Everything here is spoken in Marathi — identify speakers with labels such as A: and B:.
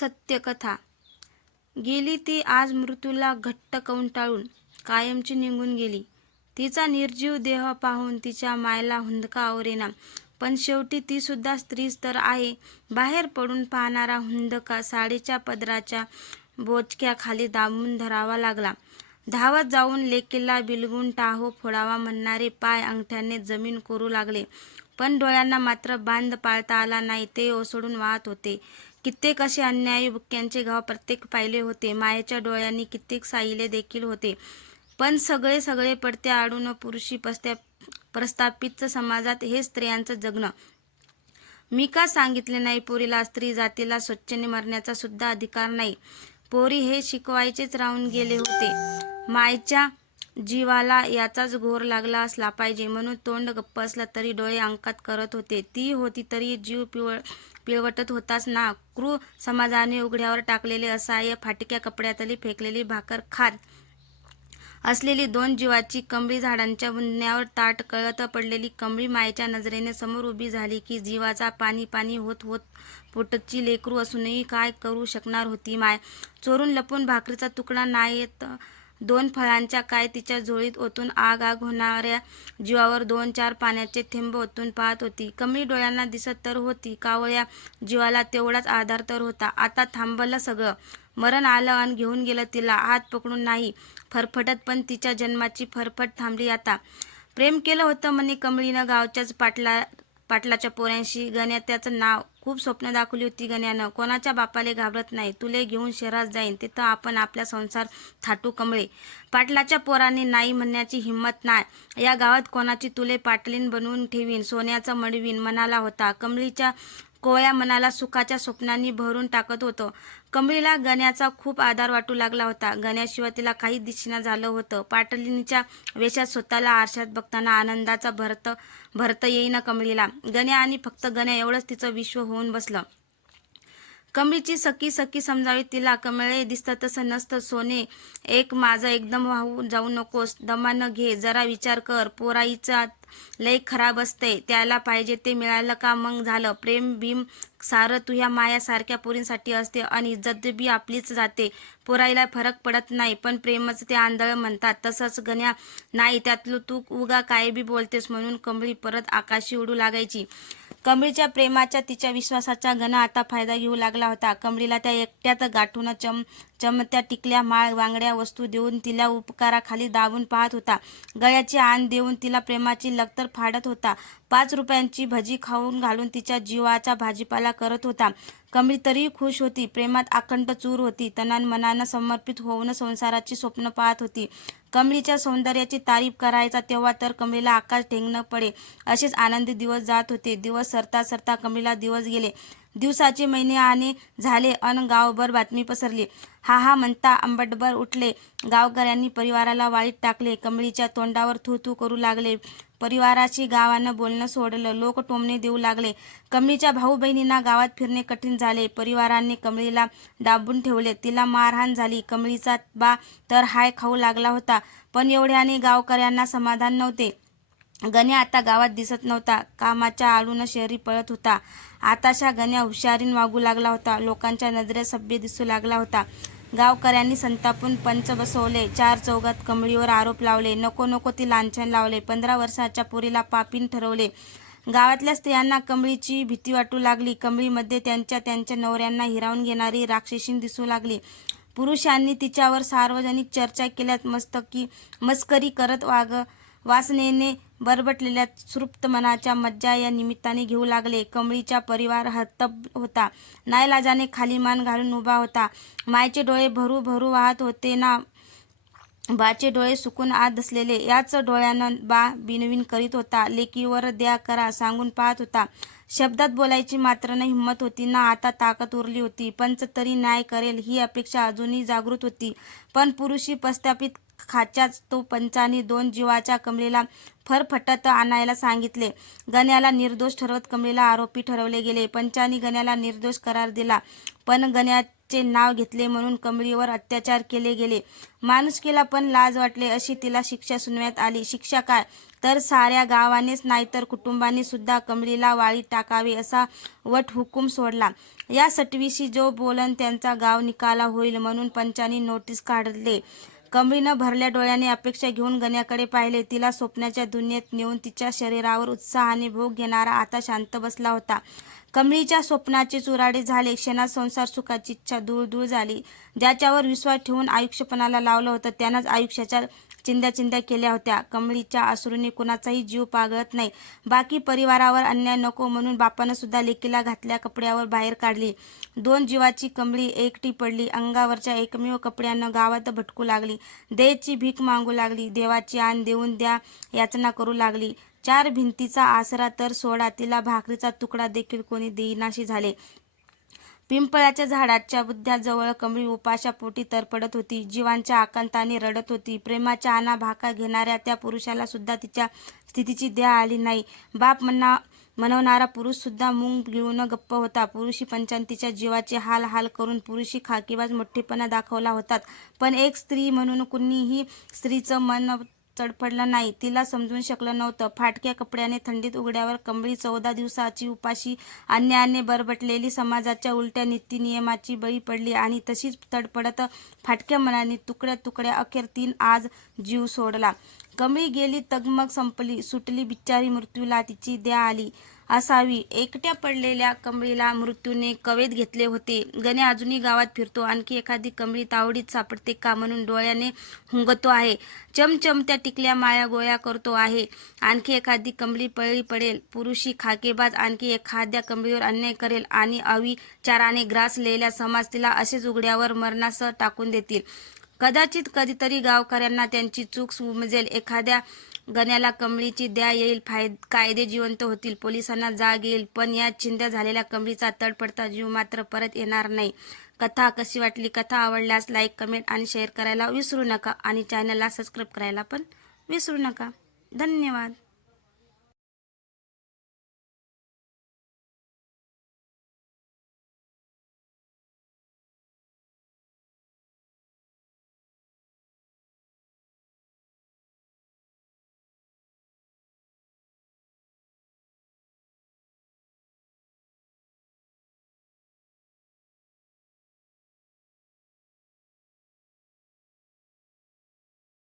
A: सत्यकथा. गेली ती आज मृत्यूला घट्ट कवंटाळून कायमची निघून गेली. तिचा निर्जीव देह पाहून तिच्या मायला हुंदका आवरेना. पण शेवटी ती सुद्धा स्त्रीच तर आहे. बाहेर पडून पाहणारा हुंदका साडीच्या पदराच्या बोचक्या खाली दाबून धरावा लागला. धावत जाऊन लेकीला बिलगून टाहो फोडावा म्हणणारे पाय अंगठ्याने जमीन कोरू लागले. पण डोळ्यांना मात्र बांध पाळता आला नाही ते ओसडून वाहत होते. कित्येक असे अन्यायी बुक्क्यांचे गाव प्रत्येक पाहिले होते. मायेच्या डोळ्यांनी कित्येक साहिले देखील होते. पण सगळे सगळे पडते आडून पुरुषी पस्त्या प्रस्थापित समाजात हे स्त्रियांचं जगणं मी का सांगितले नाही पोरीला स्त्री जातीला स्वच्छने मरण्याचा सुद्धा अधिकार नाही? पोरी हे शिकवायचेच राहून गेले होते. मायच्या जीवाला याचाच घोर लागला असला पाहिजे. म्हणून तोंड गप्प असला तरी डोळे अंकात करत होते. ती होती तरी जीव पिवळ पिळवटत होताच ना. क्रू समाजाने उघड्यावर टाकलेले असहाय्य फाटक्या कपड्यातली फेकलेली भाकर खात असलेली दोन जीवाची कंबळी झाडांच्या बुंदण्यावर ताट कळत पडलेली कंबळी मायेच्या नजरेने समोर उभी झाली की जीवाचा पाणी पाणी होत होत पोटची लेकरू असूनही काय करू शकणार होती माय? चोरून लपून भाकरीचा तुकडा नाही येत दोन फळांच्या काय तिच्या झोळीत ओतून आग आग होणाऱ्या जीवावर दोन चार पाण्याचे थेंब ओतून पाहत होती. कमी डोळ्यांना दिसत तर होती कावळ्या जीवाला तेवढाच आधार तर होता. आता थांबलं सगळं. मरण आलं आणि घेऊन गेलं तिला. हात पकडून नाही फरफटत पण तिच्या जन्माची फरफट थांबली आता. प्रेम केलं होतं म्हणे कमळीनं गावच्याच पाटला पाटलाच्या पोऱ्यांशी. गण्या त्याचं नाव खूप स्वप्न दाखवली होती गण्यानं. कोणाच्या बापाले घाबरत नाही. तुले घेऊन शहरात जाईन. तिथं आपण आपला संसार थाटू कमळे. पाटलाच्या पोरांनी नाही म्हणण्याची हिंमत नाही या गावात कोणाची तुले पाटलीन बनवून ठेवीन सोन्याचं मडवीन म्हणाला होता. कमळीच्या कोवळ्या मनाला सुखाच्या स्वप्नांनी भरून टाकत होतं. कमळीला गण्याचा खूप आधार वाटू लागला होता. गण्याशिवाय तिला काही दिशेना झालं होतं. पाटलिनीच्या वेशात स्वतःला आरशात बघताना आनंदाचा भरत भरत येईना कमळीला. गण्या आणि फक्त गण्या एवढंच तिचं विश्व होऊन बसलं. कमळीची सखी सखी समजावी तिला कमळे दिसतं तसं नसतं सोने. एक माझं एकदम वाहून जाऊ नकोस दमानं घे जरा विचार कर. पोराईचा लय खराब असते त्याला पाहिजे ते मिळालं का? मग झालं. प्रेम भीम सारं तुझ्या मायासारख्या पोरींसाठी असते आणि इज्जत बी आपलीच जाते. पोराईला फरक पडत नाही पण प्रेमच ते आंधळ म्हणतात. तसंच गण्या नाही त्यातलं तू उगा काय बी बोलतेस म्हणून कमळी परत आकाशी उडू लागायची. कमळीच्या प्रेमाच्या तिच्या विश्वासाचा घना आता फायदा घेऊ लागला होता. कमळीला त्या एकट्यात गाठून चम चमत्या टिकल्या माळ वांगड्या वस्तू देऊन तिला उपकाराखाली दाबून पाहत होता. गळ्याची आण देऊन तिला प्रेमाची लक्तर फाडत होता. पाच रुपयांची भजी खाऊन घालून तिच्या जीवाचा भाजीपाला करत होता. कमळी तरीही खुश होती. प्रेमात अखंड चूर होती. तनान मनानं समर्पित होऊन संसाराची स्वप्न पाहत होती. कमळीच्या सौंदर्याची तारीफ करायचा तेव्हा तर कमळीला आकाश ठेंगणं पडे. असेच आनंदी दिवस जात होते. दिवस सरता सरता कमळीला दिवस गेले. दिवसाचे महिने आणि झाले. अन गावभर बातमी पसरली. हा हा म्हणता आंबटभर उठले. गावकऱ्यांनी परिवाराला वाईट टाकले. कमळीच्या तोंडावर थू थू करू लागले. परिवाराशी गावानं बोलणं सोडलं. लोक टोमणे देऊ लागले. कमळीच्या भाऊ बहिणींना गावात फिरणे कठीण झाले. परिवारांनी कमळीला डाबून ठेवले. तिला मारहाण झाली. कमळीचा बा तर हाय खाऊ लागला होता पण एवढ्याने गावकऱ्यांना समाधान नव्हते. गण्या आता गावात दिसत नव्हता. कामाच्या आडून शहरी पळत होता. आताशा गण्या हुशारीन वागू लागला होता. लोकांच्या नजरेत सभ्य दिसू लागला होता. गावकऱ्यांनी संतापून पंच बसवले. चार चौघात कमळीवर आरोप लावले. नको नको ती लांछन लावले. पंधरा वर्षाच्या पोरीला पापीन ठरवले. गावातल्या स्त्रियांना कमळीची भीती वाटू लागली. कमळीमध्ये त्यांच्या त्यांच्या नवऱ्यांना हिरावून घेणारी राक्षसीन दिसू लागली. पुरुषांनी तिच्यावर सार्वजनिक चर्चा केल्यात. मस्तकी मस्करी करत वाग वासनेने बरबटलेल्या सुप्त मनाच्या मज्जा या निमित्ताने घेऊ लागले. कमळीचा परिवार हतब होता. नायलाजाने खाली मान घालून उभा होता. मायचे डोळे भरू भरू वाहत होते ना? बाचे डोळे सुकून आत धसलेले याच डोळ्यानं बा बिनविन करीत होता. लेकीवर द्या करा सांगून पाहत होता. शब्दात बोलायची मात्र न हिंमत होती ना? आता ताकद उरली होती. पंच तरी न्याय करेल ही अपेक्षा अजूनही जागृत होती. पण पुरुषी प्रस्थापित खाच्याच तो पंचानी दोन जीवाच्या कमलेला फरफटत आणायला सांगितले. गण्याला निर्दोष ठरवत कमळीला आरोपी ठरवले गेले. पंचानी गण्याला निर्दोष करार दिला. पण गण्याचे नाव घेतले म्हणून कमळीवर अत्याचार केले गेले. माणुसकीला पण लाज वाटले अशी तिला शिक्षा सुनवण्यात आली. शिक्षा काय? तर साऱ्या गावानेच नाही तर कुटुंबाने सुद्धा कमळीला वाळीत टाकावे असा वट हुकूम सोडला. या सटवीशी जो बोलन त्यांचा गाव निकाला होईल म्हणून पंचानी नोटीस काढले. कमळीनं भरल्या डोळ्याने अपेक्षा घेऊन गण्याकडे पाहिले. तिला स्वप्नाच्या दुनियेत नेऊन तिच्या शरीरावर उत्साहाने भोग घेणारा आता शांत बसला होता. कमळीच्या स्वप्नाचे चुराडे झाले. क्षणात संसार सुखाची इच्छा दूर दूर झाली. ज्याच्यावर विश्वास ठेवून आयुष्यपणाला लावलं होतं त्यानंच आयुष्याच्या चिंध्या चिंध्या केल्या होत्या. कमळीच्या अश्रूंनी कुणाचाही जीव पागळत नाही. बाकी परिवारावर अन्याय नको म्हणून बापानं सुद्धा लेकीला घातल्या कपड्यावर बाहेर काढली. दोन जीवाची कमळी एकटी पडली. अंगावरच्या एकमेव कपड्यानं गावात भटकू लागली. देयची भीक मागू लागली. देवाची आण देऊन द्या याचना करू लागली. चार भिंतीचा आसरा तर सोडा. तिला भाकरीचा तुकडा देखील कोणी देईनाशी झाले. पिंपळाच्या झाडाच्या बुद्ध्याजवळ कमळी उपाशा पोटी तरपडत होती. जीवांच्या आकांताने रडत होती. प्रेमाच्या आना भाका घेणाऱ्या त्या पुरुषाला सुद्धा तिच्या स्थितीची द्या आली नाही. बाप म्हणा मनवणारा पुरुष सुद्धा मूग गिळून गप्प होता. पुरुषी पंचांतीच्या जीवाचे हाल हाल करून पुरुषी खाकीबाज मोठेपणा दाखवला होतात पण एक स्त्री म्हणून कुणीही स्त्रीचं मन चडपडलं नाही. तिला समजून शकलं नव्हतं. फाटक्या कपड्याने थंडीत उघड्यावर कंबळी चौदा दिवसाची उपाशी अन्यायाने बरबटलेली समाजाच्या उलट्या नीतिनियमाची बळी पडली आणि तशीच तडपडत फाटक्या मनाने तुकड्या तुकड्या अखेर तीन आज जीव सोडला. कमळी गेली तगमग संपली. सुटली बिचारी मृत्यूला तिची द्या आली. असावी. एकट्या पडलेल्या कमळीला मृत्यूने कवेत घेतले होते. गणे अजूनही गावात फिरतो. आणखी एखादी कमळी तावडीत सापडते का म्हणून डोळ्याने हुंगतो आहे. चमचमत्या टिकल्या माया गोळ्या करतो आहे. आणखी एखादी कमळी पळी पडेल. पुरुषी खाकेबाज आणखी एखाद्या कमळीवर अन्याय करेल आणि अविचाराने ग्रासलेल्या समाज तिला असेच उघड्यावर मरणासह टाकून देतील. कदाचित कधीतरी गावकऱ्यांना त्यांची चूक समजेल. एखाद्या गण्याला कमळीची द्या येईल फाय कायदे जिवंत होतील पोलिसांना जाग येईल पण या चिंध्या झालेल्या कमळीचा तडपडता जीव मात्र परत येणार नाही. कथा कशी वाटली? कथा आवडल्यास लाईक कमेंट आणि शेअर करायला विसरू नका आणि चॅनलला सबस्क्राईब करायला पण विसरू नका. धन्यवाद.